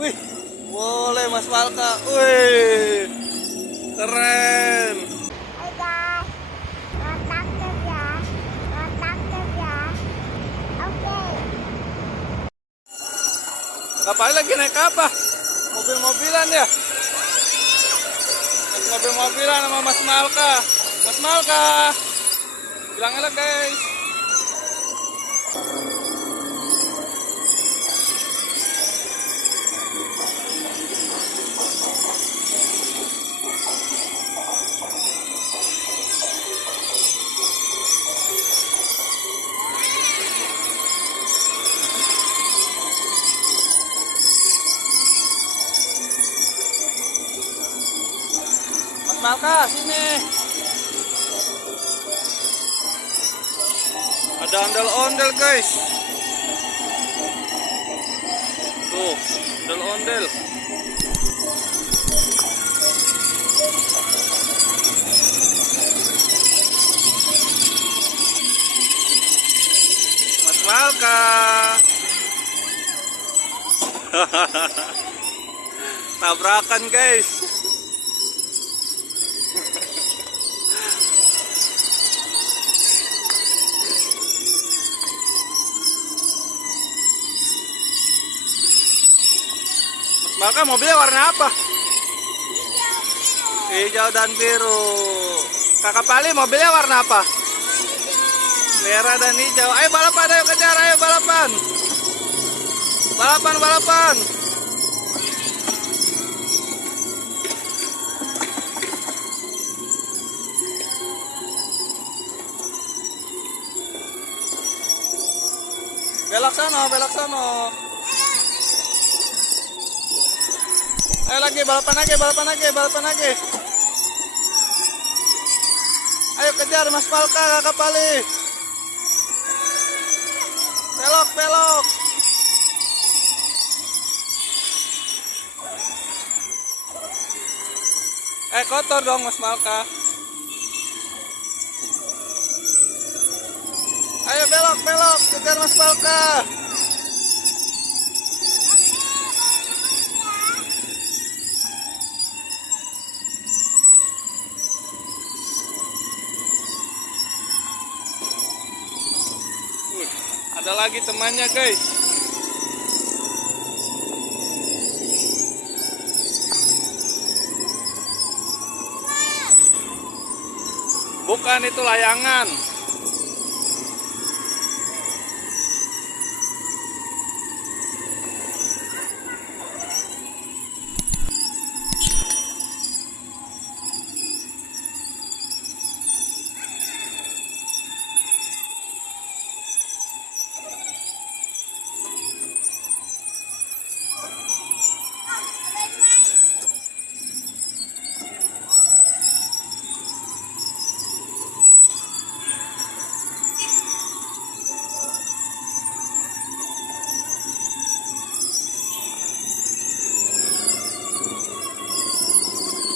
Wih, boleh Mas Malka. Wih, keren. Hai guys, kontak kerja, kontak kerja. Oke. Kapal lagi naik apa? Mobil-mobilan ya? Naik mobil-mobilan sama Mas Malka. Mas Malka, bilang elok guys. Mas Malka, sini. Ada ondel-ondel guys. Tuh, ondel-ondel. Mas Malka. Tabrakan guys. Maka mobilnya warna apa? Hijau dan biru. Kakak Pali mobilnya warna apa? Merah dan hijau. Ayo balapan, ayo kejar, ayo balapan. Balapan. Belok sono. Ayo lagi, balapan lagi. Ayo kejar Mas Malka, Kakak Pali. Belok. Kotor dong Mas Malka. Ayo belok, kejar Mas Malka. Ada lagi temannya guys. Bukan, itu layangan.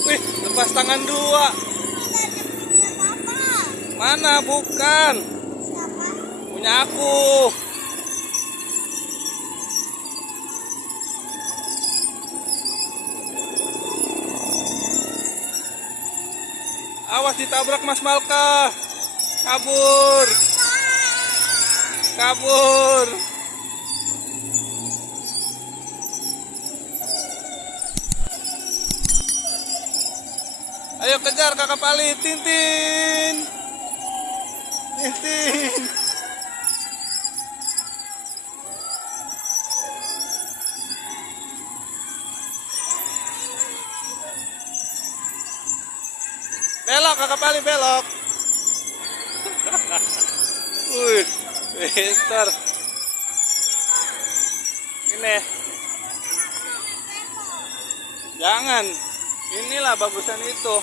Wih, lepas tangan dua. Mana? Bukan. Siapa? Punya aku. Awas ditabrak Mas Malka. Kabur. Ayo kejar Kakak Pali, Tintin. Belok Kakak Pali, belok. Wih, pintar. Ini. Jangan. Inilah bagusan itu.